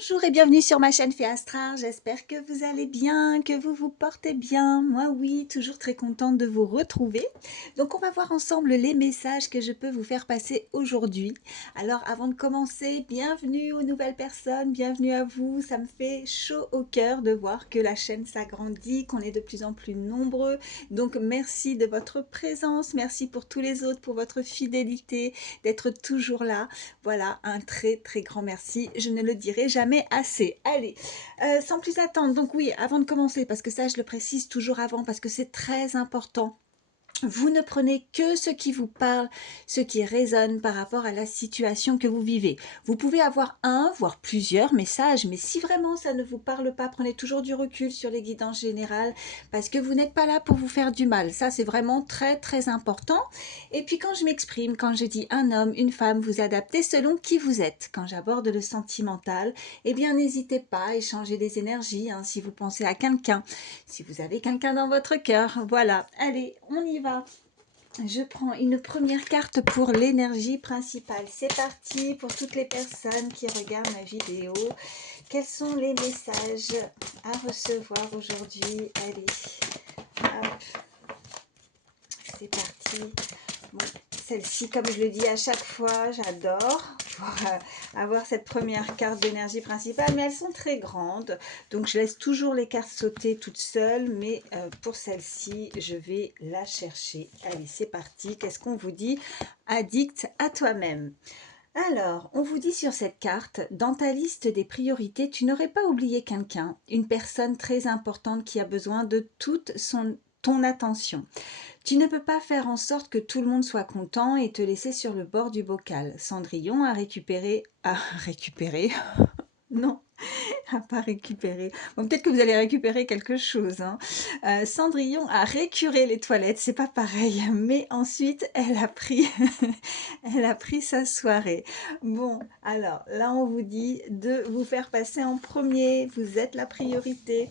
Bonjour et bienvenue sur ma chaîne Fée Astral, j'espère que vous allez bien, que vous vous portez bien. Moi oui, toujours très contente de vous retrouver. Donc on va voir ensemble les messages que je peux vous faire passer aujourd'hui. Alors avant de commencer, bienvenue aux nouvelles personnes, bienvenue à vous. Ça me fait chaud au cœur de voir que la chaîne s'agrandit, qu'on est de plus en plus nombreux. Donc merci de votre présence, merci pour tous les autres, pour votre fidélité, d'être toujours là. Voilà, un très grand merci, je ne le dirai jamais assez. Allez, sans plus attendre, donc oui, avant de commencer, parce que ça je le précise toujours avant, parce que c'est très important. Vous ne prenez que ce qui vous parle, ce qui résonne par rapport à la situation que vous vivez. Vous pouvez avoir un, voire plusieurs messages, mais si vraiment ça ne vous parle pas, prenez toujours du recul sur les guidances générales, parce que vous n'êtes pas là pour vous faire du mal. Ça, c'est vraiment très important. Et puis quand je m'exprime, quand je dis un homme, une femme, vous adaptez selon qui vous êtes. Quand j'aborde le sentimental, eh bien n'hésitez pas à échanger des énergies, hein, si vous pensez à quelqu'un, si vous avez quelqu'un dans votre cœur. Voilà, allez, on y va. Je prends une première carte pour l'énergie principale. C'est parti pour toutes les personnes qui regardent ma vidéo. Quels sont les messages à recevoir aujourd'hui? Allez, hop, c'est parti. Bon, celle-ci, comme je le dis à chaque fois, j'adore pour avoir cette première carte d'énergie principale, mais elles sont très grandes, donc je laisse toujours les cartes sauter toutes seules, mais pour celle-ci, je vais la chercher. Allez, c'est parti. Qu'est-ce qu'on vous dit? Addict à toi-même. Alors, on vous dit sur cette carte, dans ta liste des priorités, tu n'aurais pas oublié quelqu'un, une personne très importante qui a besoin de toute ton attention. Tu ne peux pas faire en sorte que tout le monde soit content et te laisser sur le bord du bocal. Cendrillon a récupéré... A récupéré Non, a pas récupéré. Bon, peut-être que vous allez récupérer quelque chose, hein. Cendrillon a récuré les toilettes, c'est pas pareil. Mais ensuite, elle a pris, elle a pris sa soirée. Bon, alors là, on vous dit de vous faire passer en premier. Vous êtes la priorité.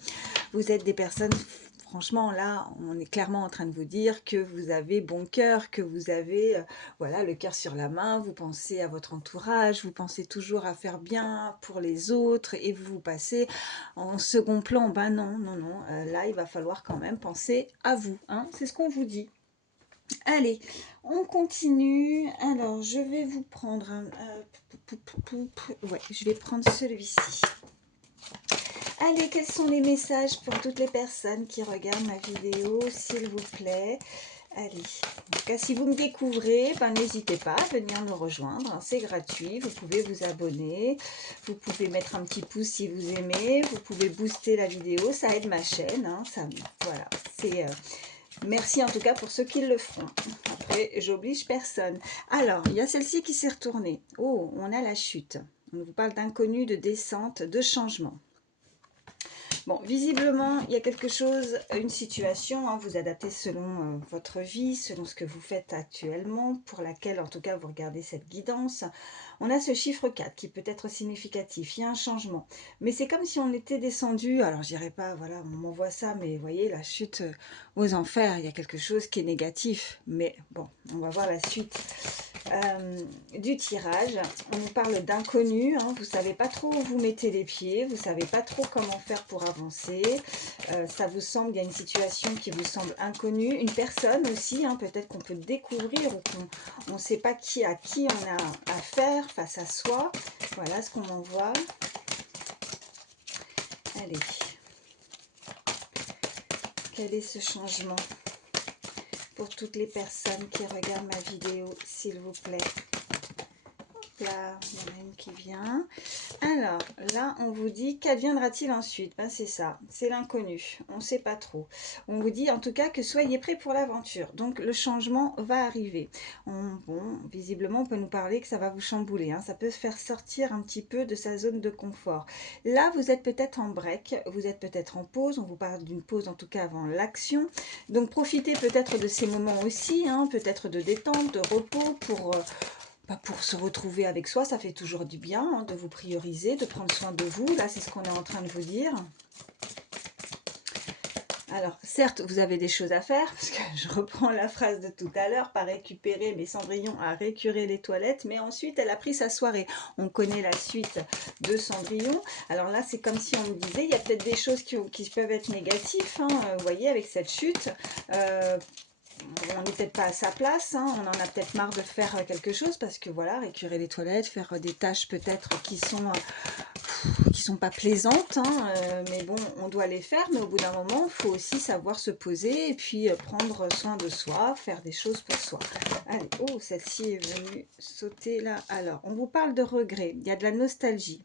Vous êtes des personnes... Franchement, là, on est clairement en train de vous dire que vous avez bon cœur, que vous avez voilà, le cœur sur la main, vous pensez à votre entourage, vous pensez toujours à faire bien pour les autres et vous passez en second plan. Ben non, là, il va falloir quand même penser à vous, hein, c'est ce qu'on vous dit. Allez, on continue. Alors, je vais vous prendre un... ouais, je vais prendre celui-ci. Allez, quels sont les messages pour toutes les personnes qui regardent ma vidéo, s'il vous plaît? Allez, en tout cas, si vous me découvrez, ben, n'hésitez pas à venir me rejoindre, hein, c'est gratuit, vous pouvez vous abonner, vous pouvez mettre un petit pouce si vous aimez, vous pouvez booster la vidéo, ça aide ma chaîne, hein, ça, voilà, c'est... merci en tout cas pour ceux qui le feront. Après, j'oblige personne. Alors, il y a celle-ci qui s'est retournée. Oh, on a la chute. On vous parle d'inconnu, de descente, de changement. Bon, visiblement, il y a quelque chose, une situation, hein, vous adaptez selon votre vie, selon ce que vous faites actuellement, pour laquelle, en tout cas, vous regardez cette guidance. On a ce chiffre 4 qui peut être significatif, il y a un changement. Mais c'est comme si on était descendu, alors je dirais pas, voilà, on m'envoie ça, mais vous voyez, la chute aux enfers, il y a quelque chose qui est négatif. Mais bon, on va voir la suite. Du tirage, on nous parle d'inconnu, hein, vous savez pas trop où vous mettez les pieds, vous savez pas trop comment faire pour avancer, ça vous semble, il y a une situation qui vous semble inconnue, une personne aussi, hein, peut-être qu'on peut découvrir ou qu'on ne sait pas à qui on a affaire face à soi. Voilà ce qu'on m'envoie. Allez, quel est ce changement pour toutes les personnes qui regardent ma vidéo, s'il vous plaît? Là, il y en a une qui vient. Alors, là, on vous dit, qu'adviendra-t-il ensuite? Ben, c'est ça, c'est l'inconnu, on ne sait pas trop. On vous dit en tout cas que soyez prêts pour l'aventure. Donc, le changement va arriver. Bon, visiblement, on peut nous parler que ça va vous chambouler, hein. Ça peut se faire sortir un petit peu de sa zone de confort. Là, vous êtes peut-être en break, vous êtes peut-être en pause. On vous parle d'une pause, en tout cas, avant l'action. Donc, profitez peut-être de ces moments aussi, hein, peut-être de détente, de repos, pour se retrouver avec soi. Ça fait toujours du bien, hein, de vous prioriser, de prendre soin de vous. Là, c'est ce qu'on est en train de vous dire. Alors, certes, vous avez des choses à faire, parce que je reprends la phrase de tout à l'heure, pas récupérer, mais Cendrillon a récuré les toilettes, mais ensuite elle a pris sa soirée. On connaît la suite de Cendrillon. Alors là, c'est comme si on me disait, il y a peut-être des choses qui peuvent être négatives, hein, vous voyez, avec cette chute. On n'est peut-être pas à sa place, hein, on en a peut-être marre de faire quelque chose, parce que voilà, récurer les toilettes, faire des tâches peut-être qui sont pas plaisantes, hein, mais bon, on doit les faire, mais au bout d'un moment, il faut aussi savoir se poser et puis prendre soin de soi, faire des choses pour soi. Allez, oh, celle-ci est venue sauter là. Alors, on vous parle de regret, il y a de la nostalgie.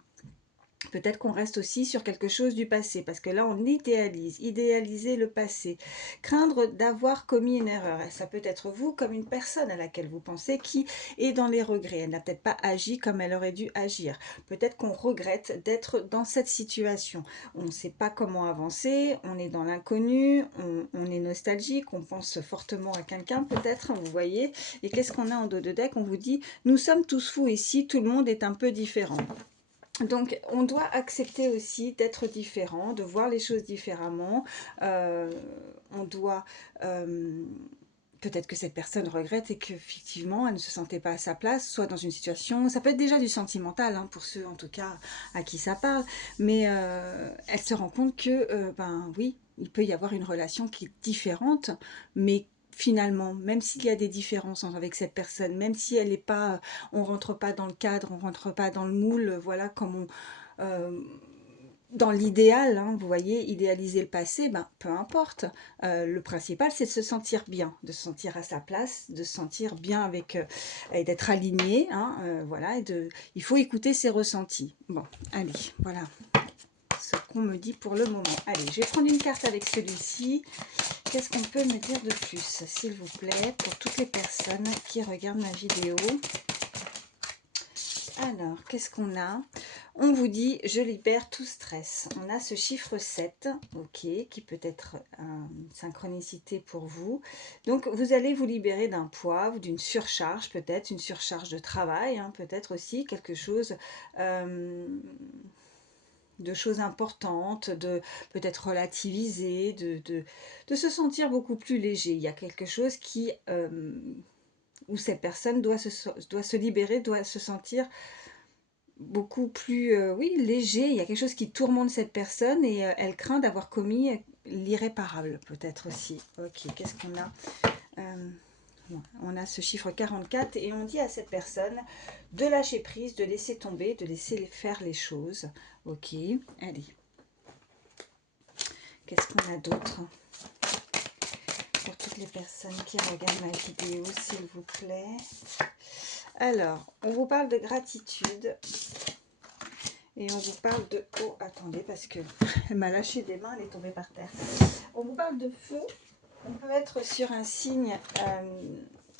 Peut-être qu'on reste aussi sur quelque chose du passé, parce que là, on idéaliser le passé. Craindre d'avoir commis une erreur. Et ça peut être vous comme une personne à laquelle vous pensez qui est dans les regrets. Elle n'a peut-être pas agi comme elle aurait dû agir. Peut-être qu'on regrette d'être dans cette situation. On ne sait pas comment avancer, on est dans l'inconnu, on est nostalgique, on pense fortement à quelqu'un peut-être, vous voyez. Et qu'est-ce qu'on a en dos de deck? On vous dit, nous sommes tous fous ici, tout le monde est un peu différent. Donc, on doit accepter aussi d'être différent, de voir les choses différemment. On doit... peut-être que cette personne regrette et qu'effectivement, elle ne se sentait pas à sa place, soit dans une situation... Ça peut être déjà du sentimental, hein, pour ceux, en tout cas, à qui ça parle. Mais elle se rend compte que, ben oui, il peut y avoir une relation qui est différente, mais finalement, même s'il y a des différences avec cette personne, même si elle n'est pas, on rentre pas dans le cadre, on rentre pas dans le moule, voilà, comme on, dans l'idéal, hein, vous voyez, idéaliser le passé, ben, peu importe. Le principal, c'est de se sentir bien, de se sentir à sa place, de se sentir bien avec, et d'être aligné, hein, voilà, il faut écouter ses ressentis. Bon, allez, voilà ce qu'on me dit pour le moment. Allez, je vais prendre une carte avec celui-ci. Qu'est-ce qu'on peut me dire de plus, s'il vous plaît, pour toutes les personnes qui regardent ma vidéo? Alors, qu'est-ce qu'on a? On vous dit, je libère tout stress. On a ce chiffre 7, ok, qui peut être une synchronicité pour vous. Donc, vous allez vous libérer d'un poids, d'une surcharge, peut-être, une surcharge de travail, hein, peut-être aussi quelque chose... de choses importantes, de peut-être relativiser, de se sentir beaucoup plus léger. Il y a quelque chose qui, où cette personne doit se libérer, doit se sentir beaucoup plus, oui, léger. Il y a quelque chose qui tourmente cette personne et elle craint d'avoir commis l'irréparable, peut-être aussi. Ok, qu'est-ce qu'on a? On a ce chiffre 44 et on dit à cette personne de lâcher prise, de laisser tomber, de laisser faire les choses. Ok, allez. Qu'est-ce qu'on a d'autre pour toutes les personnes qui regardent ma vidéo, s'il vous plaît? Alors, on vous parle de gratitude et on vous parle de... Oh, attendez, parce que elle m'a lâché des mains, elle est tombée par terre. On vous parle de feu. On peut être sur un signe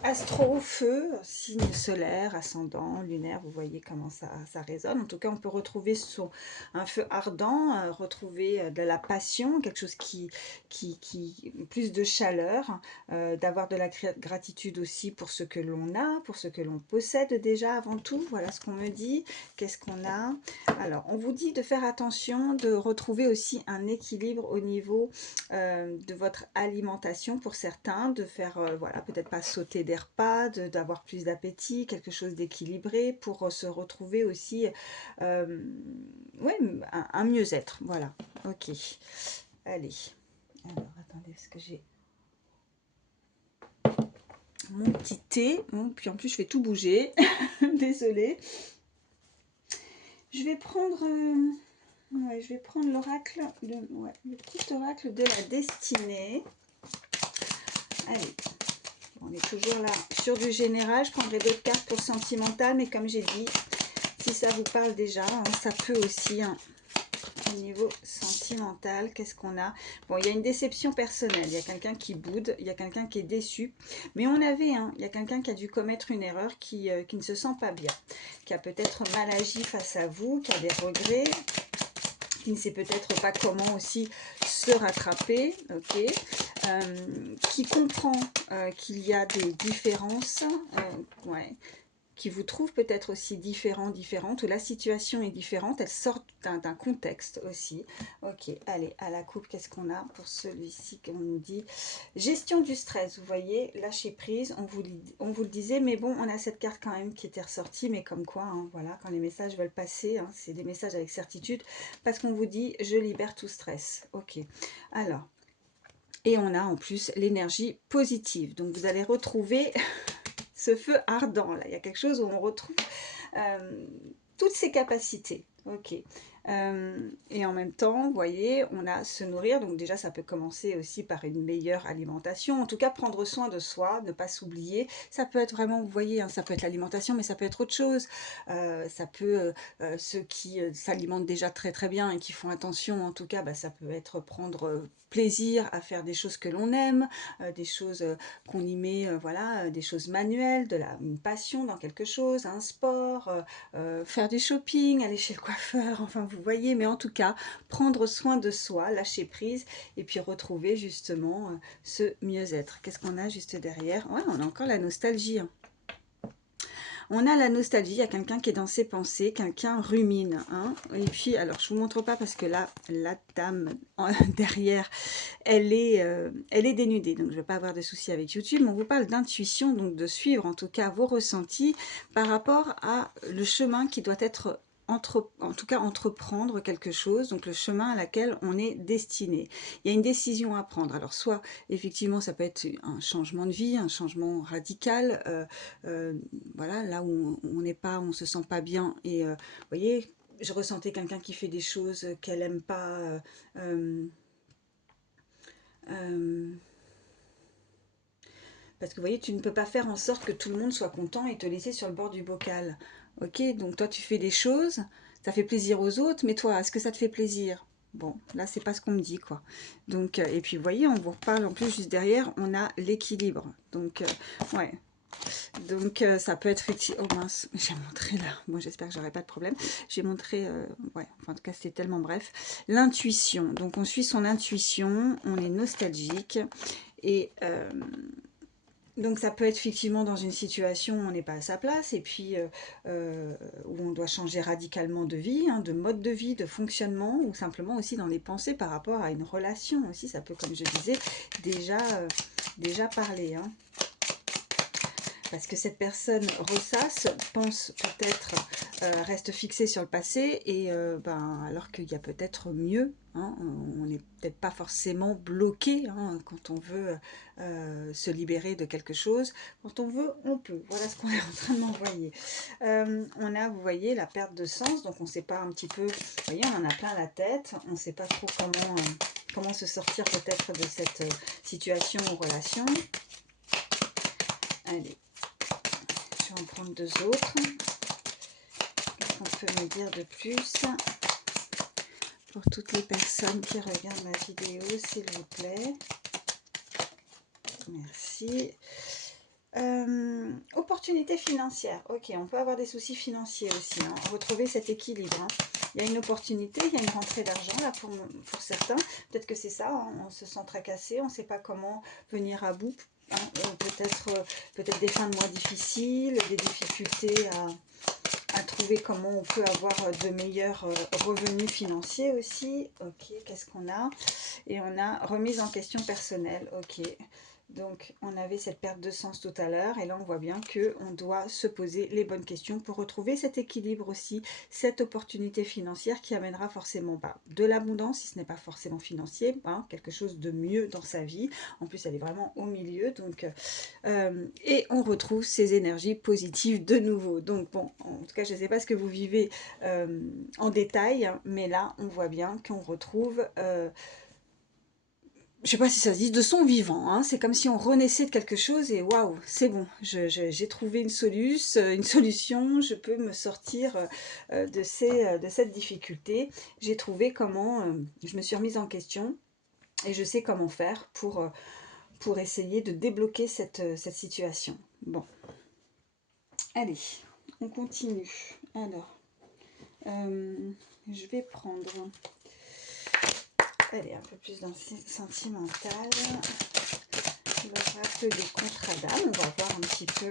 astro-feu, signe solaire, ascendant, lunaire, vous voyez comment ça résonne. En tout cas, on peut retrouver un feu ardent, retrouver de la passion, quelque chose qui plus de chaleur, d'avoir de la gratitude aussi pour ce que l'on a, pour ce que l'on possède déjà avant tout. Voilà ce qu'on me dit. Qu'est-ce qu'on a? Alors, on vous dit de faire attention, de retrouver aussi un équilibre au niveau de votre alimentation pour certains, de faire, voilà, peut-être pas sauter des repas, d'avoir plus d'appétit, quelque chose d'équilibré pour se retrouver aussi, ouais, un mieux-être, voilà, ok. Allez, alors attendez, parce que j'ai mon petit thé, bon, puis en plus je fais tout bouger, désolée. Je vais prendre... ouais, je vais prendre l'oracle, ouais, le petit oracle de la destinée. Allez, on est toujours là sur du général. Je prendrai d'autres cartes pour sentimental, mais comme j'ai dit, si ça vous parle déjà, hein, ça peut aussi, hein, au niveau sentimental. Qu'est-ce qu'on a? Bon, il y a une déception personnelle, il y a quelqu'un qui boude, il y a quelqu'un qui est déçu, mais on avait, hein, il y a quelqu'un qui a dû commettre une erreur, qui ne se sent pas bien, qui a peut-être mal agi face à vous, qui a des regrets, qui ne sait peut-être pas comment aussi se rattraper, ok, qui comprend qu'il y a des différences, ouais, qui vous trouvent peut-être aussi différente, ou la situation est différente, elle sort d'un contexte aussi. Ok, allez, à la coupe, qu'est-ce qu'on a pour celui-ci qu'on nous dit? Gestion du stress, vous voyez, lâcher prise, on vous le disait, mais bon, on a cette carte quand même qui était ressortie, mais comme quoi, hein, voilà, quand les messages veulent passer, hein, c'est des messages avec certitude, parce qu'on vous dit, je libère tout stress. Ok, alors, et on a en plus l'énergie positive, donc vous allez retrouver ce feu ardent, là, il y a quelque chose où on retrouve toutes ses capacités. Ok. Et en même temps, vous voyez, on a se nourrir. Donc déjà, ça peut commencer aussi par une meilleure alimentation. En tout cas, prendre soin de soi, ne pas s'oublier. Ça peut être vraiment, vous voyez, hein, ça peut être l'alimentation, mais ça peut être autre chose. Ça peut, ceux qui s'alimentent déjà très très bien et qui font attention, en tout cas, bah, ça peut être prendre plaisir à faire des choses que l'on aime, des choses qu'on y met, voilà, des choses manuelles, une passion dans quelque chose, un sport, faire du shopping, aller chez le coiffeur, enfin vous voyez, mais en tout cas, prendre soin de soi, lâcher prise, et puis retrouver justement ce mieux-être. Qu'est-ce qu'on a juste derrière? Ouais, on a encore la nostalgie, hein. On a la nostalgie, il y a quelqu'un qui est dans ses pensées, quelqu'un rumine. Hein. Et puis, alors je ne vous montre pas parce que là, la dame derrière, elle est dénudée. Donc je ne vais pas avoir de soucis avec YouTube, mais on vous parle d'intuition, donc de suivre en tout cas vos ressentis par rapport à le chemin qui doit être en tout cas entreprendre quelque chose, donc le chemin à laquelle on est destiné. Il y a une décision à prendre. Alors soit effectivement ça peut être un changement de vie, un changement radical, voilà, là où on n'est pas, on se sent pas bien et vous voyez, je ressentais quelqu'un qui fait des choses qu'elle aime pas. Euh, Parce que vous voyez, tu ne peux pas faire en sorte que tout le monde soit content et te laisser sur le bord du bocal. Ok, donc toi tu fais des choses, ça fait plaisir aux autres, mais toi, est-ce que ça te fait plaisir? Bon, là c'est pas ce qu'on me dit quoi. Donc, et puis vous voyez, on vous reparle en plus juste derrière, on a l'équilibre. Donc, ouais. Donc ça peut être effectivement... Oh mince, j'ai montré là. Moi j'espère que j'aurai pas de problème. J'ai montré, ouais, enfin, en tout cas c'était tellement bref. L'intuition. Donc on suit son intuition, on est nostalgique et donc ça peut être effectivement dans une situation où on n'est pas à sa place et puis où on doit changer radicalement de vie, hein, de mode de vie, de fonctionnement ou simplement aussi dans les pensées par rapport à une relation aussi. Ça peut, comme je disais, déjà parler. Hein. Parce que cette personne ressasse, pense peut-être, reste fixée sur le passé, et alors qu'il y a peut-être mieux, hein, on n'est peut-être pas forcément bloqué hein, quand on veut se libérer de quelque chose. Quand on veut, on peut. Voilà ce qu'on est en train de m'envoyer. On a, vous voyez, la perte de sens, donc on ne sait pas un petit peu, vous voyez, on en a plein la tête, on ne sait pas trop comment se sortir peut-être de cette situation ou relation. Allez. Je vais en prendre deux autres. Qu'est-ce qu'on peut me dire de plus pour toutes les personnes qui regardent ma vidéo, s'il vous plaît? Merci. Opportunité financière. Ok, on peut avoir des soucis financiers aussi. Hein. Retrouver cet équilibre. Hein. Il y a une opportunité, il y a une rentrée d'argent là pour certains. Peut-être que c'est ça, hein, on se sent tracassé, on ne sait pas comment venir à bout. Hein. Peut-être des fins de mois difficiles, des difficultés à trouver comment on peut avoir de meilleurs revenus financiers aussi. Ok, qu'est-ce qu'on a? Et on a remise en question personnelle. Ok. Donc, on avait cette perte de sens tout à l'heure, et là, on voit bien qu'on doit se poser les bonnes questions pour retrouver cet équilibre aussi, cette opportunité financière qui amènera forcément de l'abondance, si ce n'est pas forcément financier, hein, quelque chose de mieux dans sa vie. En plus, elle est vraiment au milieu, donc, et on retrouve ces énergies positives de nouveau. Donc, bon, en tout cas, je ne sais pas ce que vous vivez en détail, hein, mais là, on voit bien qu'on retrouve... je sais pas si ça se dit, de son vivant. Hein. C'est comme si on renaissait de quelque chose et waouh, c'est bon, j'ai trouvé une solution, je peux me sortir de cette difficulté. J'ai trouvé comment, je me suis remise en question et je sais comment faire pour essayer de débloquer cette situation. Bon, allez, on continue. Alors, je vais prendre... Allez, un peu plus dans le sentimental. L'oracle des contrats d'âme. On va voir un petit peu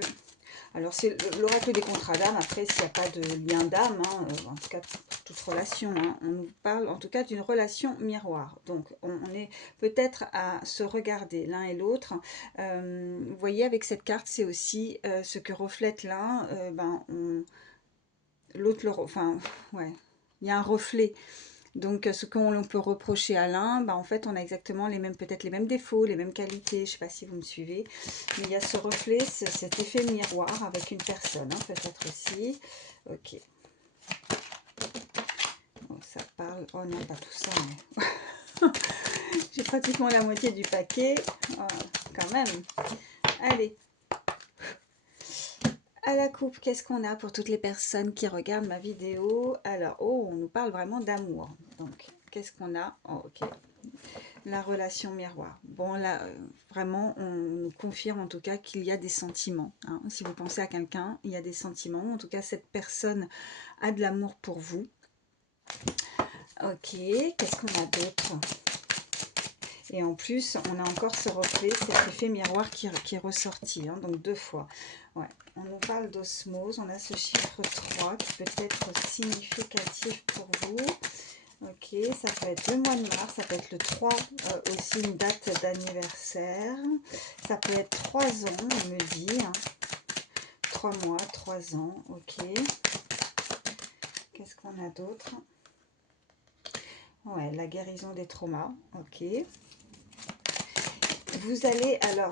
Alors c'est l'oracle des contrats d'âme, après s'il n'y a pas de lien d'âme, hein, en tout cas pour toute relation, hein, on nous parle en tout cas d'une relation miroir. Donc on est peut-être à se regarder l'un et l'autre. Vous voyez avec cette carte, c'est aussi ce que reflète l'un, l'autre, enfin ouais, il y a un reflet. Donc, ce qu'on peut reprocher à l'un, en fait, on a exactement les mêmes, peut-être les mêmes défauts, les mêmes qualités. Je ne sais pas si vous me suivez. Mais il y a ce reflet, cet effet miroir avec une personne, hein, peut-être aussi. Ok. Bon, ça parle... Oh non, pas tout ça, mais... J'ai pratiquement la moitié du paquet. Oh, quand même. Allez. À la coupe, qu'est-ce qu'on a pour toutes les personnes qui regardent ma vidéo? Alors, oh, on nous parle vraiment d'amour. Donc, qu'est-ce qu'on a? Oh, ok. La relation miroir. Bon, là, vraiment, on nous confirme en tout cas qu'il y a des sentiments. Hein. Si vous pensez à quelqu'un, il y a des sentiments. En tout cas, cette personne a de l'amour pour vous. Ok, qu'est-ce qu'on a d'autre? Et en plus, on a encore ce reflet, cet effet miroir qui est ressorti, hein, donc 2 fois. Ouais. On nous parle d'osmose, on a ce chiffre 3 qui peut être significatif pour vous. Ok, ça peut être le mois de mars, ça peut être le 3, aussi une date d'anniversaire. Ça peut être 3 ans, on me dit. Hein. 3 mois, 3 ans, ok. Qu'est-ce qu'on a d'autre? Ouais, la guérison des traumas, ok. Vous allez, alors,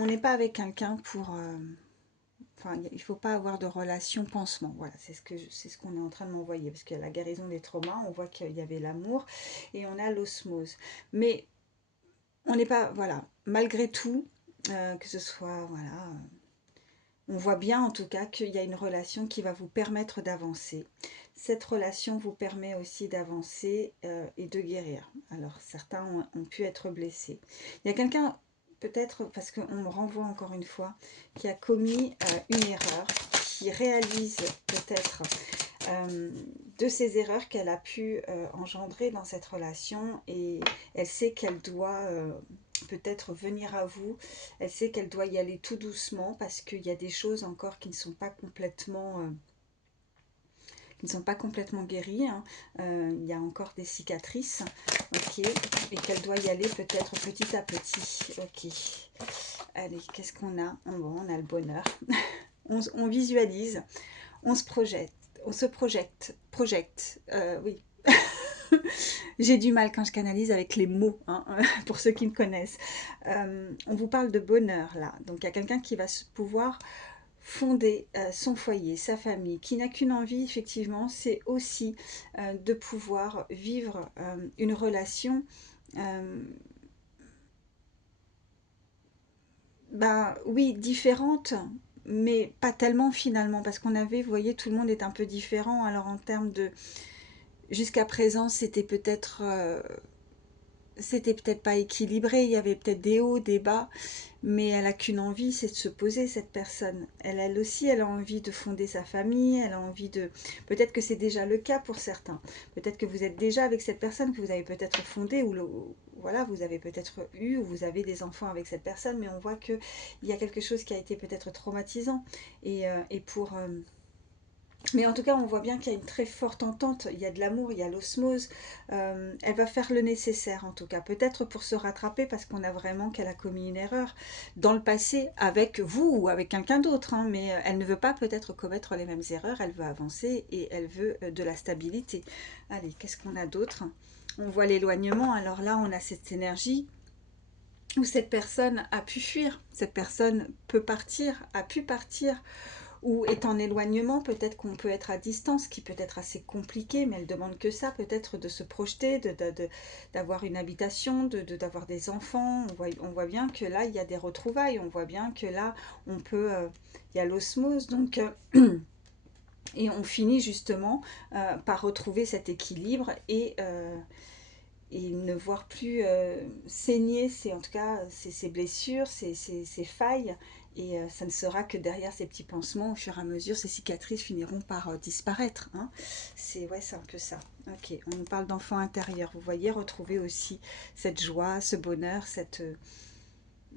on n'est pas avec quelqu'un pour... Enfin, il ne faut pas avoir de relation pansement. Voilà, c'est ce qu'on est en train de m'envoyer. Parce qu'il y a la guérison des traumas, on voit qu'il y avait l'amour et on a l'osmose. Mais on n'est pas, voilà, malgré tout, que ce soit, voilà, on voit bien en tout cas qu'il y a une relation qui va vous permettre d'avancer. Cette relation vous permet aussi d'avancer et de guérir. Alors, certains ont pu être blessés. Il y a quelqu'un, peut-être, parce qu'on me renvoie encore une fois, qui a commis une erreur, qui réalise peut-être de ces erreurs qu'elle a pu engendrer dans cette relation et elle sait qu'elle doit peut-être venir à vous, elle sait qu'elle doit y aller tout doucement parce qu'il y a des choses encore qui ne sont pas complètement guéries, hein. Il y a encore des cicatrices, ok, et qu'elle doit y aller peut-être petit à petit, ok. Allez, qu'est-ce qu'on a? Bon, on a le bonheur, on visualise, on se projette, oui. J'ai du mal quand je canalise avec les mots, hein, pour ceux qui me connaissent. On vous parle de bonheur là, donc il y a quelqu'un qui va pouvoir fonder son foyer, sa famille, qui n'a qu'une envie effectivement, c'est aussi de pouvoir vivre une relation oui, différente, mais pas tellement finalement, parce qu'on avait, vous voyez, tout le monde est un peu différent, alors en termes de... Jusqu'à présent, c'était peut-être pas équilibré, il y avait peut-être des hauts, des bas, mais elle a qu'une envie, c'est de se poser, cette personne. Elle aussi, elle a envie de fonder sa famille, elle a envie de... Peut-être que c'est déjà le cas pour certains. Peut-être que vous êtes déjà avec cette personne, que vous avez peut-être fondé, voilà, vous avez peut-être eu, ou vous avez des enfants avec cette personne, mais on voit qu'il y a quelque chose qui a été peut-être traumatisant. Et pour... mais en tout cas, on voit bien qu'il y a une très forte entente, il y a de l'amour, il y a l'osmose. Elle va faire le nécessaire en tout cas, peut-être pour se rattraper parce qu'on a vraiment qu'elle a commis une erreur dans le passé avec vous ou avec quelqu'un d'autre. Hein, mais elle ne veut pas peut-être commettre les mêmes erreurs, elle veut avancer et elle veut de la stabilité. Allez, qu'est-ce qu'on a d'autre? On voit l'éloignement, alors là on a cette énergie où cette personne a pu fuir, cette personne peut partir, a pu partir, ou est en éloignement, peut-être qu'on peut être à distance, qui peut être assez compliqué, mais elle demande que ça, peut-être de se projeter, d'avoir une habitation, d'avoir des enfants. On voit bien que là, il y a des retrouvailles, on voit bien que là, on peut, il y a l'osmose, donc... et on finit justement par retrouver cet équilibre et ne voir plus saigner, en tout cas ces blessures, ces failles, et ça ne sera que derrière ces petits pansements, au fur et à mesure, ces cicatrices finiront par disparaître. Hein. C'est un peu ça. Ok, on nous parle d'enfant intérieur. Vous voyez, retrouver aussi cette joie, ce bonheur,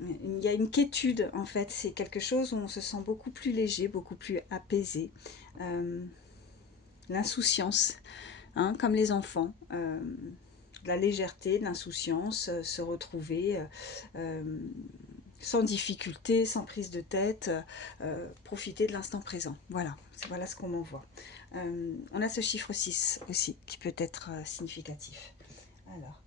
Il y a une quiétude en fait, c'est quelque chose où on se sent beaucoup plus léger, beaucoup plus apaisé. Euh, L'insouciance, hein, comme les enfants. De la légèreté, de l'insouciance, se retrouver euh, sans difficulté, sans prise de tête, profiter de l'instant présent. Voilà, voilà ce qu'on m'envoie. On a ce chiffre 6 aussi qui peut être significatif. Alors,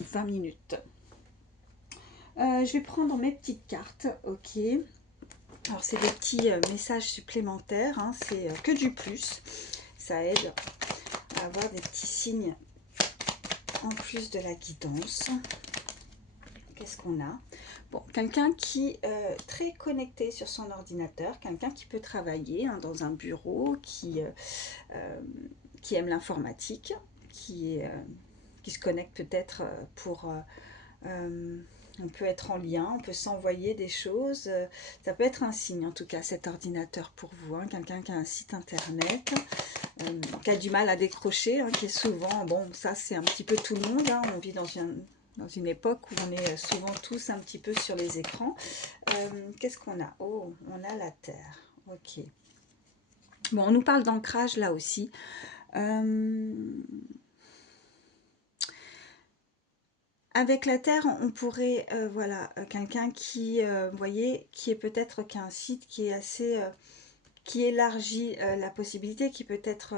20 minutes. Je vais prendre mes petites cartes, ok. Alors c'est des petits messages supplémentaires, hein, c'est que du plus. Ça aide à avoir des petits signes en plus de la guidance. Qu'est-ce qu'on a? Bon, quelqu'un qui est très connecté sur son ordinateur, quelqu'un qui peut travailler hein, dans un bureau, qui aime l'informatique, qui se connecte peut-être pour... on peut être en lien, on peut s'envoyer des choses. Ça peut être un signe, en tout cas, cet ordinateur pour vous. Hein, quelqu'un qui a un site internet, qui a du mal à décrocher, hein, qui est souvent... Bon, ça, c'est un petit peu tout le monde. Hein, on vit dans une époque où on est souvent tous un petit peu sur les écrans. Qu'est-ce qu'on a? Oh, on a la Terre. Ok. Bon, on nous parle d'ancrage là aussi. Avec la Terre, on pourrait, voilà, quelqu'un qui, vous voyez, qui est peut-être qu'un site qui est assez, qui élargit la possibilité, qui peut être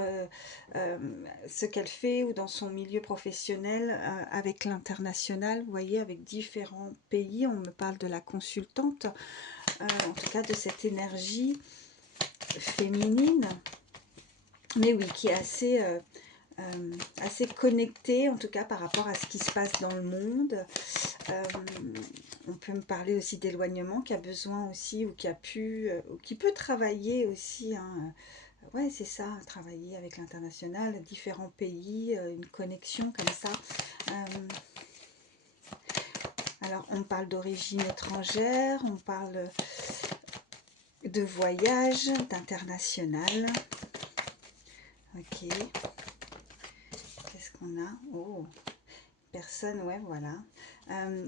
euh, ce qu'elle fait ou dans son milieu professionnel avec l'international, vous voyez, avec différents pays. On me parle de la consultante, en tout cas de cette énergie féminine, mais oui, qui est assez connectée, en tout cas par rapport à ce qui se passe dans le monde. On peut me parler aussi d'éloignement, qui a besoin aussi, ou qui a pu, ou qui peut travailler aussi, hein. Ouais, c'est ça, travailler avec l'international, différents pays, une connexion comme ça. Alors, on parle d'origine étrangère, on parle de voyage, d'international. Ok. Qu'est-ce qu'on a? Oh, personne, ouais, voilà.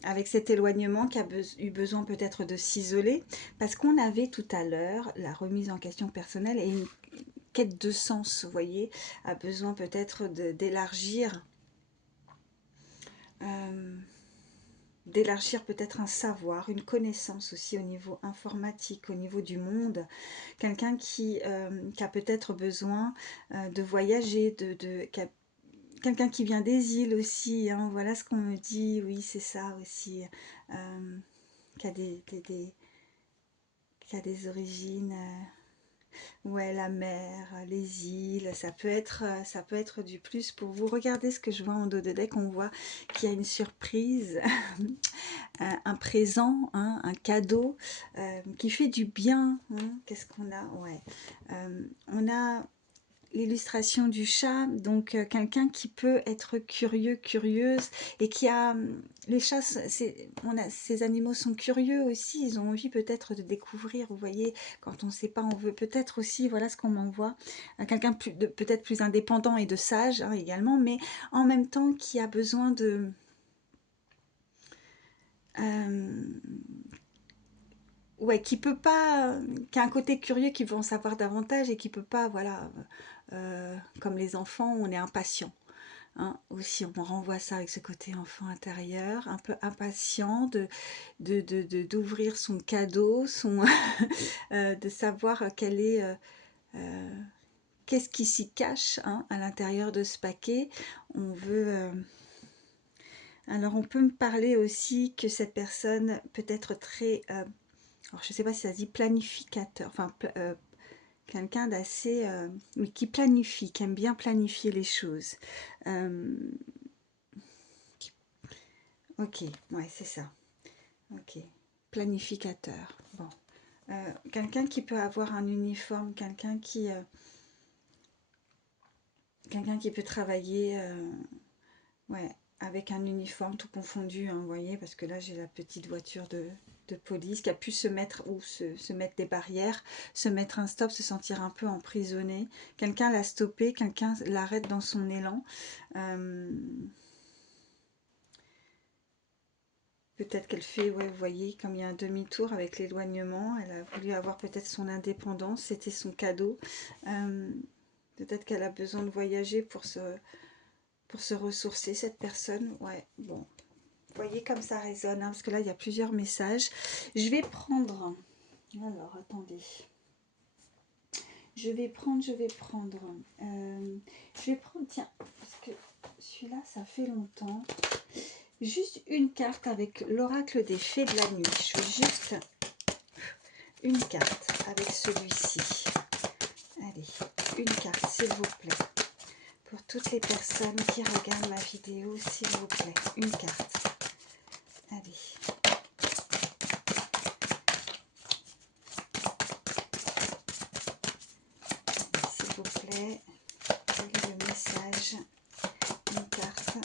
Avec cet éloignement qui a eu besoin peut-être de s'isoler, parce qu'on avait tout à l'heure la remise en question personnelle et une quête de sens, vous voyez, a besoin peut-être d'élargir, d'élargir peut-être un savoir, une connaissance aussi au niveau informatique, au niveau du monde. Quelqu'un qui a peut-être besoin de voyager, quelqu'un qui vient des îles aussi, hein, voilà ce qu'on me dit, oui c'est ça aussi, qui a qui a des origines, ouais la mer, les îles, ça peut être du plus pour vous. Regardez ce que je vois en dos de deck, on voit qu'il y a une surprise, un présent, hein, un cadeau qui fait du bien, hein. Qu'est-ce qu'on a? Ouais, on a l'illustration du chat, donc quelqu'un qui peut être curieux, curieuse, et qui a les chats, ces animaux sont curieux aussi, ils ont envie peut-être de découvrir, vous voyez, quand on ne sait pas, on veut peut-être aussi, voilà ce qu'on m'envoie, quelqu'un peut-être plus indépendant et de sage hein, également, mais en même temps qui a besoin de ouais, qui peut pas, qui a un côté curieux, qui veut en savoir davantage et qui peut pas, voilà, comme les enfants, on est impatient. Hein, aussi, on renvoie ça avec ce côté enfant intérieur, un peu impatient d'ouvrir son cadeau, de savoir euh, qu'est-ce qui s'y cache hein, à l'intérieur de ce paquet. On veut. Alors, on peut me parler aussi que cette personne peut être très. Alors, je ne sais pas si ça se dit planificateur, enfin, quelqu'un d'assez. Oui, qui planifie, qui aime bien planifier les choses. Euh, ok, ouais, c'est ça. Ok. Planificateur. Bon. Quelqu'un qui peut avoir un uniforme, quelqu'un qui peut travailler ouais, avec un uniforme tout confondu, hein, vous voyez, parce que là j'ai la petite voiture de police qui a pu se mettre ou se mettre des barrières, se mettre un stop, se sentir un peu emprisonné. Quelqu'un l'a stoppé, quelqu'un l'arrête dans son élan. Euh, Peut-être qu'elle fait, ouais, vous voyez, comme il y a un demi-tour avec l'éloignement, elle a voulu avoir peut-être son indépendance, c'était son cadeau. Peut-être qu'elle a besoin de voyager pour se ressourcer, cette personne. Ouais, bon. Vous voyez comme ça résonne, hein, parce que là, il y a plusieurs messages. Je vais prendre... Alors, attendez. Je vais prendre... Tiens, parce que celui-là, ça fait longtemps. Juste une carte avec l'oracle des fées de la nuit. Je veux juste une carte avec celui-ci. Allez, une carte, s'il vous plaît. Pour toutes les personnes qui regardent ma vidéo, s'il vous plaît, une carte. Allez. S'il vous plaît, quel est le message? Une carte.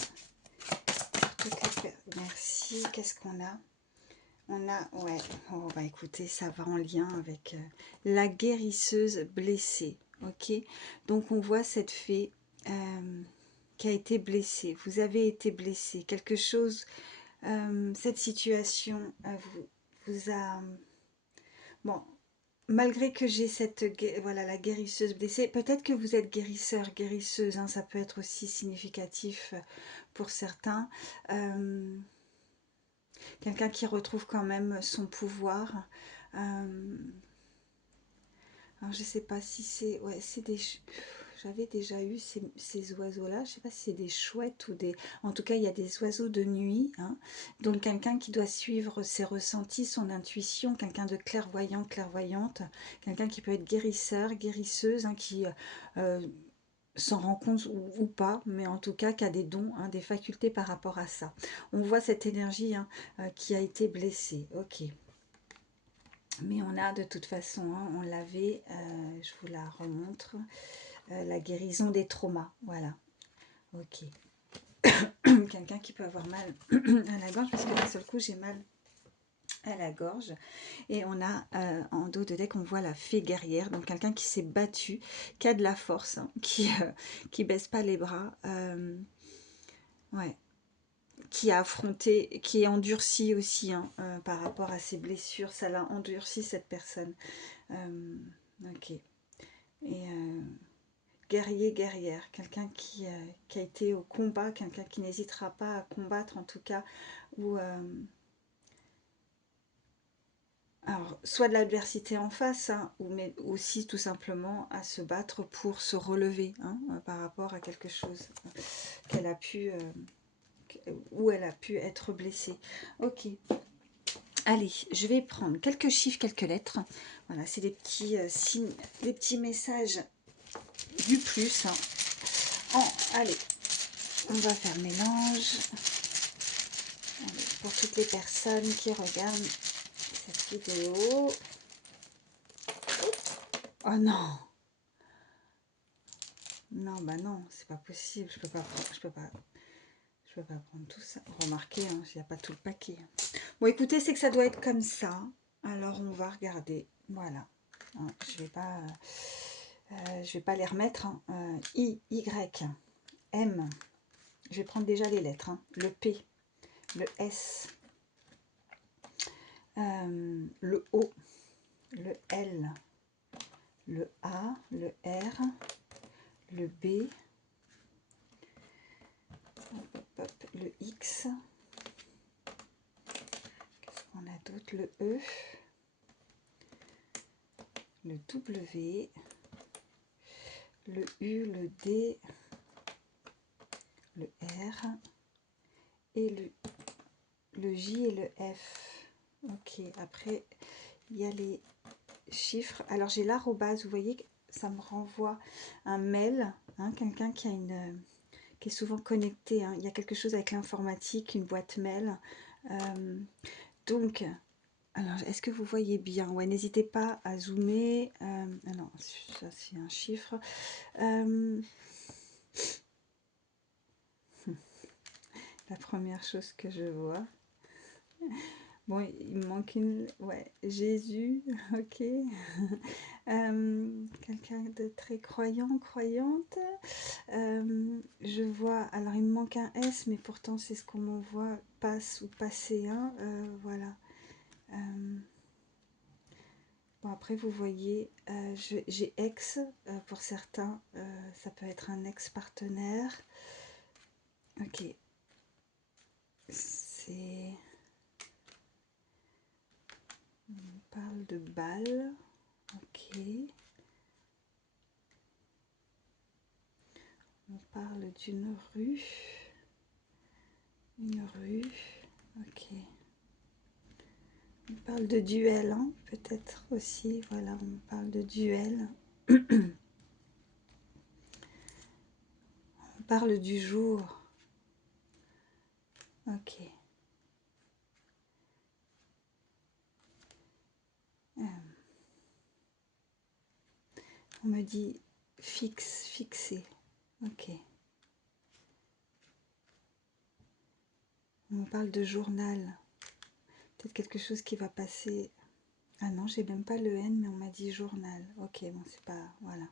Pour toutes les personnes. Merci. Qu'est-ce qu'on a? On a, ouais, oh, bah écoutez, ça va en lien avec la guérisseuse blessée, ok? Donc on voit cette fée qui a été blessée. Vous avez été blessé. Quelque chose, cette situation vous a... Bon, malgré que j'ai cette, voilà, la guérisseuse blessée, peut-être que vous êtes guérisseur, guérisseuse, hein, ça peut être aussi significatif pour certains. Quelqu'un qui retrouve quand même son pouvoir. Alors je sais pas si c'est... Ouais, c'est des... J'avais déjà eu ces oiseaux-là. Je sais pas si c'est des chouettes ou des... En tout cas, il y a des oiseaux de nuit. Hein. Donc quelqu'un qui doit suivre ses ressentis, son intuition, quelqu'un de clairvoyant, clairvoyante, quelqu'un qui peut être guérisseur, guérisseuse, hein, qui... s'en rend compte ou pas, mais en tout cas qui a des dons, hein, des facultés par rapport à ça. On voit cette énergie, hein, qui a été blessée. Ok. Mais on a de toute façon, hein, on l'avait, je vous la remontre, la guérison des traumas. Voilà. Ok. Quelqu'un qui peut avoir mal à la gorge, parce que d'un seul coup j'ai mal à la gorge. Et on a en dos de deck, on voit la fée guerrière, donc quelqu'un qui s'est battu, qui a de la force, hein, qui baisse pas les bras. Ouais. Qui a affronté, qui est endurci aussi, hein, par rapport à ses blessures. Ça l'a endurci, cette personne. Ok. Et guerrier, guerrière, quelqu'un qui a été au combat, quelqu'un qui n'hésitera pas à combattre en tout cas, ou alors soit de l'adversité en face, hein, mais aussi tout simplement à se battre pour se relever, hein, par rapport à quelque chose qu'elle a pu, où elle a pu être blessée. Ok. Allez, je vais prendre quelques chiffres, quelques lettres. Voilà, c'est des petits signes, des petits messages du plus. Hein. Allez, on va faire mélange. Allez, pour toutes les personnes qui regardent cette vidéo. Oh non! Non, bah non, c'est pas possible. Je peux pas prendre tout ça. Remarquez, hein, il n'y a pas tout le paquet. Bon, écoutez, c'est que ça doit être comme ça. Alors, on va regarder. Voilà. Hein, je vais pas les remettre. Hein. I, Y, M. Je vais prendre déjà les lettres. Hein. Le P, le S, le O, le L, le A, le R, le B, le X. Qu'est-ce qu'on a d'autre? Le E, le W, le U, le D, le R et le J et le F. Ok, après il y a les chiffres. Alors j'ai l'arrobase, vous voyez, ça me renvoie un mail, hein, quelqu'un qui a qui est souvent connecté. Hein. Il y a quelque chose avec l'informatique, une boîte mail. Donc, alors est-ce que vous voyez bien? Ouais, n'hésitez pas à zoomer. Ah non, ça c'est un chiffre. La première chose que je vois. Bon, il me manque une... Ouais, Jésus, ok. Quelqu'un de très croyant, croyante. Je vois... Alors, il me manque un S, mais pourtant, c'est ce qu'on m'envoie. Passe ou passer, hein. Voilà. Bon, après, vous voyez, j'ai ex pour certains. Ça peut être un ex-partenaire. Ok. C'est... On parle de balle. Ok. On parle d'une rue. Une rue. Ok. On parle de duel, hein, peut-être aussi. Voilà, on parle de duel. On parle du jour. Ok. On me dit fixe, fixé. Ok. On me parle de journal. Peut-être quelque chose qui va passer. Ah non, j'ai même pas le N, mais on m'a dit journal. Ok, bon, c'est pas... Voilà.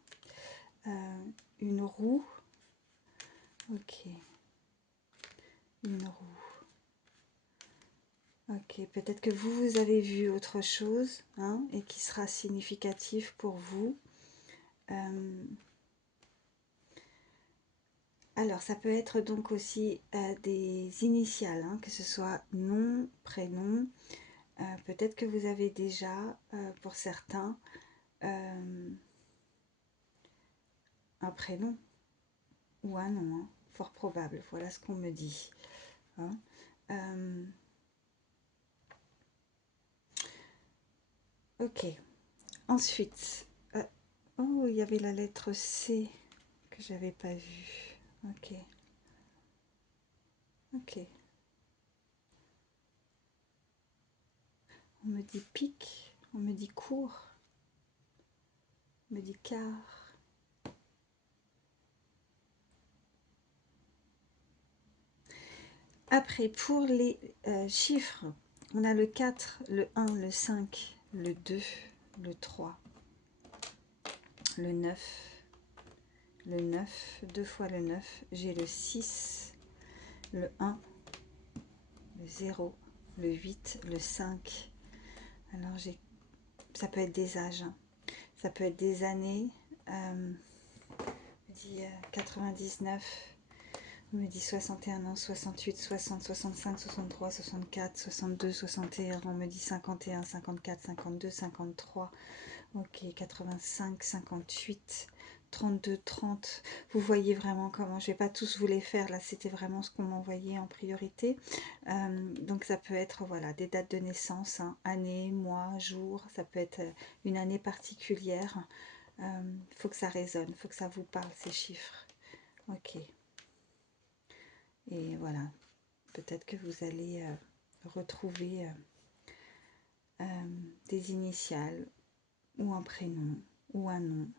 Une roue. Ok. Une roue. Ok, peut-être que vous avez vu autre chose, hein, et qui sera significatif pour vous. Alors, ça peut être donc aussi des initiales, hein, que ce soit nom, prénom. Peut-être que vous avez déjà, pour certains, un prénom ou un nom, hein, fort probable. Voilà ce qu'on me dit. Hein. Ok. Ensuite, oh, il y avait la lettre C que j'avais pas vue. Ok. Ok. On me dit pic, on me dit court, on me dit quart. Après, pour les chiffres, on a le 4, le 1, le 5, le 2, le 3, le 9, 2 fois le 9, j'ai le 6, le 1, le 0, le 8, le 5. Alors, ça peut être des âges, hein. Ça peut être des années. Je dis 99, on me dit 61 ans, 68, 60, 65, 63, 64, 62, 61, on me dit 51, 54, 52, 53, ok, 85, 58, 32, 30. Vous voyez vraiment comment, je ne vais pas tous vous les faire, là c'était vraiment ce qu'on m'envoyait en priorité. Donc ça peut être voilà, des dates de naissance, hein, année, mois, jour, ça peut être une année particulière. Faut que ça résonne, faut que ça vous parle ces chiffres. Ok. Et voilà, peut-être que vous allez retrouver des initiales ou un prénom ou un nom.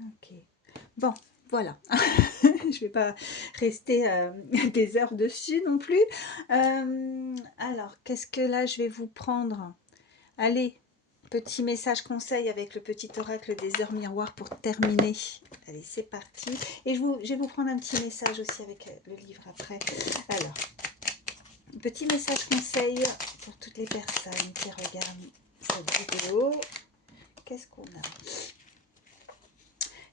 Ok. Bon, voilà. Je vais pas rester des heures dessus non plus. Alors, qu'est-ce que là je vais vous prendre? Allez, petit message conseil avec le petit oracle des heures miroirs pour terminer. Allez, c'est parti. Et je vais vous prendre un petit message aussi avec le livre après. Alors, petit message conseil pour toutes les personnes qui regardent cette vidéo. Qu'est-ce qu'on a?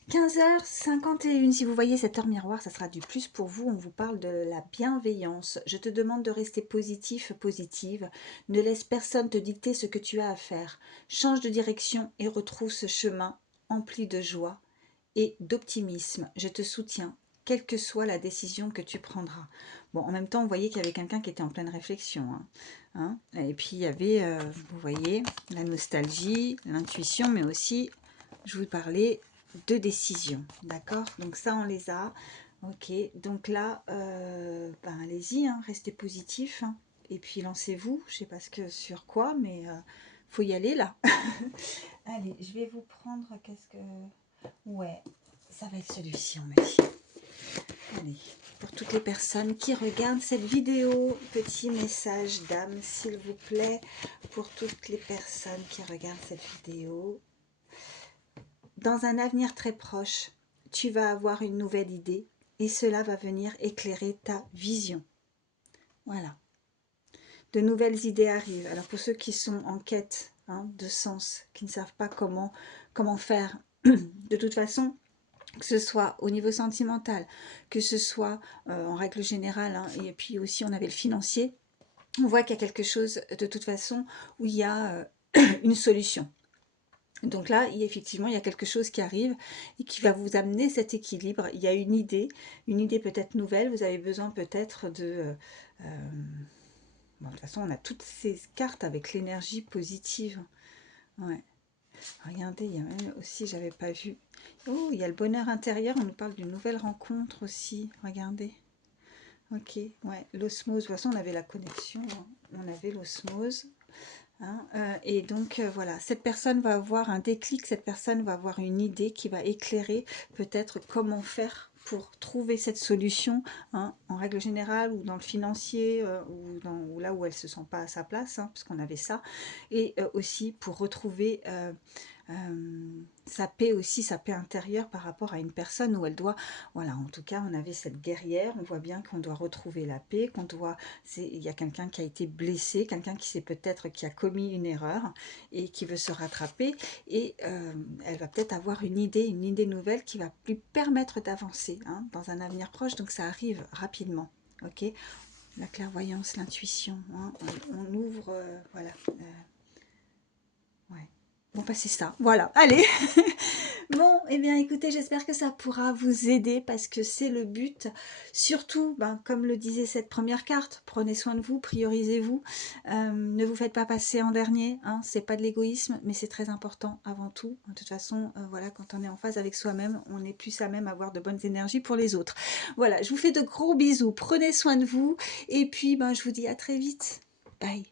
15h51, si vous voyez cette heure miroir, ça sera du plus pour vous. On vous parle de la bienveillance. Je te demande de rester positif, positive. Ne laisse personne te dicter ce que tu as à faire. Change de direction et retrouve ce chemin empli de joie et d'optimisme. Je te soutiens, quelle que soit la décision que tu prendras. Bon, en même temps, vous voyez qu'il y avait quelqu'un qui était en pleine réflexion. Hein. Et puis, il y avait, vous voyez, la nostalgie, l'intuition, mais aussi, je vous parlais de décision, d'accord? Donc ça, on les a. Ok, donc là, ben, allez-y, hein, restez positif. Hein, et puis, lancez-vous. Je sais pas sur quoi, mais faut y aller là. Allez, je vais vous prendre, qu'est-ce que... Ouais, ça va être celui-ci, on me dit. Allez, pour toutes les personnes qui regardent cette vidéo, petit message d'âme, s'il vous plaît, pour toutes les personnes qui regardent cette vidéo. Dans un avenir très proche, tu vas avoir une nouvelle idée et cela va venir éclairer ta vision. Voilà. De nouvelles idées arrivent. Alors pour ceux qui sont en quête de sens, qui ne savent pas comment faire, de toute façon, que ce soit au niveau sentimental, que ce soit en règle générale, et puis aussi on avait le financier, on voit qu'il y a quelque chose de toute façon où il y a une solution. Donc là, effectivement, il y a quelque chose qui arrive et qui va vous amener cet équilibre. Il y a une idée peut-être nouvelle, vous avez besoin peut-être de... bon, de toute façon, on a toutes ces cartes avec l'énergie positive. Ouais. Regardez, il y a même aussi, j'avais pas vu. Oh, il y a le bonheur intérieur, on nous parle d'une nouvelle rencontre aussi. Regardez. Ok, ouais, l'osmose. De toute façon, on avait la connexion, on avait l'osmose. Et donc, voilà, cette personne va avoir un déclic, cette personne va avoir une idée qui va éclairer peut-être comment faire pour trouver cette solution, en règle générale, ou dans le financier, ou là où elle ne se sent pas à sa place, parce qu'on avait ça, et aussi pour retrouver sa paix aussi, sa paix intérieure par rapport à une personne où elle doit, voilà, en tout cas on avait cette guerrière, on voit bien qu'on doit retrouver la paix, il y a quelqu'un qui a été blessé, quelqu'un qui sait peut-être qui a commis une erreur et qui veut se rattraper, et elle va peut-être avoir une idée nouvelle qui va lui permettre d'avancer dans un avenir proche, donc ça arrive rapidement, ok. La clairvoyance, l'intuition, on ouvre, voilà, ouais. Bon, bah c'est ça, voilà, allez. Bon, eh bien écoutez, j'espère que ça pourra vous aider parce que c'est le but. Surtout, comme le disait cette première carte, prenez soin de vous, priorisez-vous. Ne vous faites pas passer en dernier, c'est pas de l'égoïsme, mais c'est très important avant tout. De toute façon, voilà, quand on est en phase avec soi-même, on est plus à même à avoir de bonnes énergies pour les autres. Voilà, je vous fais de gros bisous, prenez soin de vous et puis je vous dis à très vite. Bye.